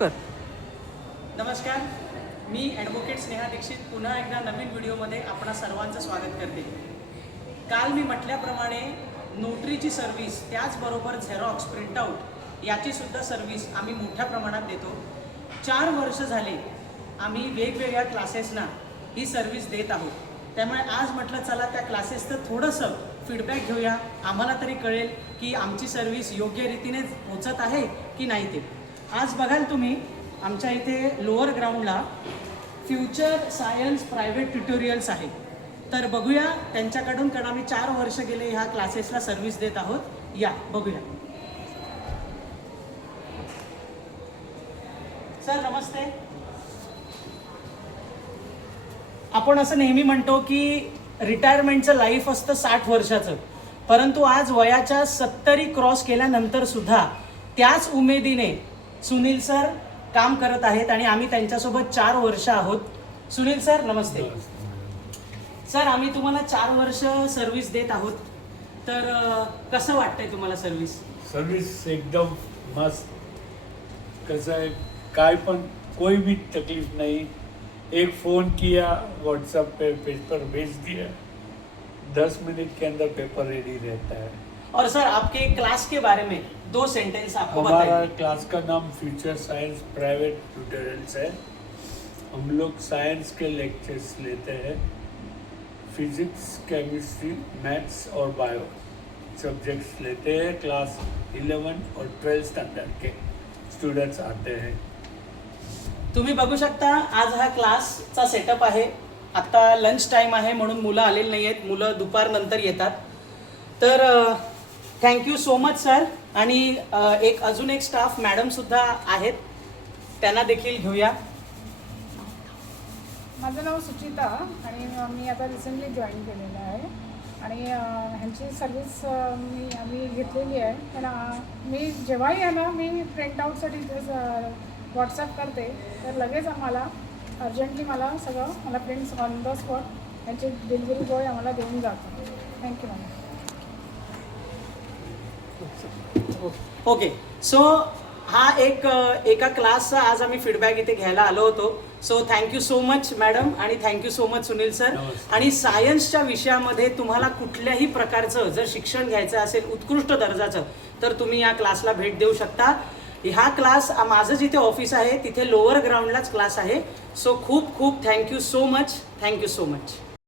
कर. नमस्कार, मी ॲडव्होकेट स्नेहा दीक्षित पुन्हा एकदा नवीन व्हिडिओमध्ये आपणा सर्वांचं स्वागत करते. काल मी म्हटल्याप्रमाणे नोटरीची सर्व्हिस त्याचबरोबर झेरॉक्स प्रिंटआउट याचीसुद्धा सर्व्हिस आम्ही मोठ्या प्रमाणात देतो. 4 वर्ष झाले आम्ही वेगवेगळ्या क्लासेसना ही सर्व्हिस देत आहोत. त्यामुळे आज म्हटलं चला त्या क्लासेसचं थोडंसं फीडबॅक घेऊया, आम्हाला तरी कळेल की आमची सर्व्हिस योग्य रीतीने पोचत आहे की नाही ते. आज बघाल तुम्ही आमच्या इथे लोअर ग्राउंडला फ्युचर सायन्स प्रायव्हेट ट्युटोरियल्स आहे. तर बघूया त्यांच्याकडून, कारण आम्ही 4 वर्ष गेले ह्या क्लासेसला सर्व्हिस देत आहोत. या बघूया. सर नमस्ते. आपण असं नेहमी म्हणतो की रिटायरमेंटचं लाईफ असतं 60 वर्षाचं, परंतु आज वयाच्या 70 क्रॉस केल्यानंतर सुद्धा त्याच उमेदीने सुनील सर काम करत आहेत आणि आम्ही त्यांच्यासोबत 4 वर्ष आहोत. सुनील सर नमस्ते. सर आम्ही तुम्हाला 4 वर्ष सर्व्हिस देत आहोत, तर कसं वाटतंय तुम्हाला सर्व्हिस? सर्विस एकदम मस्त. कैसा है, काय पण कोई भी तकलीफ नहीं. एक फ़ोन किया, व्हाट्सएप पे पेपर भेज दिया, 10 मिनट के अंदर पेपर रेडी रहता है. और सर आपके क्लास के बारे में 2 सेंटेंस आपको हमारा बताइए. क्लास का नाम फ्यूचर साइंस प्राइवेट ट्यूटोरियल्स है. हम लोग साइंस के लेक्चर्स लेते हैं. फिजिक्स, केमिस्ट्री, मैथ्स और बायो सब्जेक्ट्स लेते हैं. क्लास 11 और 12 स्टैंडर्ड के स्टूडेंट्स आते हैं. तुम्ही बघू शकता आज हा क्लासचा सेटअप आहे. आत्ता लंच टाईम आहे म्हणून मुलं आलेली नाही आहेत, मुलं दुपारनंतर येतात. तर थँक्यू सो मच सर. आणि अजून एक स्टाफ मॅडमसुद्धा आहेत, त्यांना देखील घेऊया. माझं नाव सुचिता आणि मी आता रिसेंटली जॉईन केलेलं आहे आणि ह्यांची सर्विस आम्ही घेतलेली आहे. पण मी जेव्हाही आहे ना, मी प्रिंटआउटसाठी व्हॉट्सअप करते, तर लगेच आम्हाला अर्जंटली मला प्रिंट्स ऑन द स्पॉट यांचे डिलिव्हरी बॉय आम्हाला देऊन जातो. Thank you ma'am. ओके, सो हा एका क्लासचा आज आम्ही फीडबॅक इथे घ्यायला आलो होतो. So thank you so much madam आणि thank you so much Sunil sir. आणि सायन्सच्या विषयामध्ये तुम्हाला कुठल्याही प्रकारचं जर शिक्षण घ्यायचं असेल उत्कृष्ट दर्जाचं, तर तुम्ही या क्लासला भेट देऊ शकता. हा क्लास माझं जिथे ऑफिस आहे तिथे लोअर ग्राउंडलाच क्लास आहे. सो खूप खूप thank you so much. Thank you so much.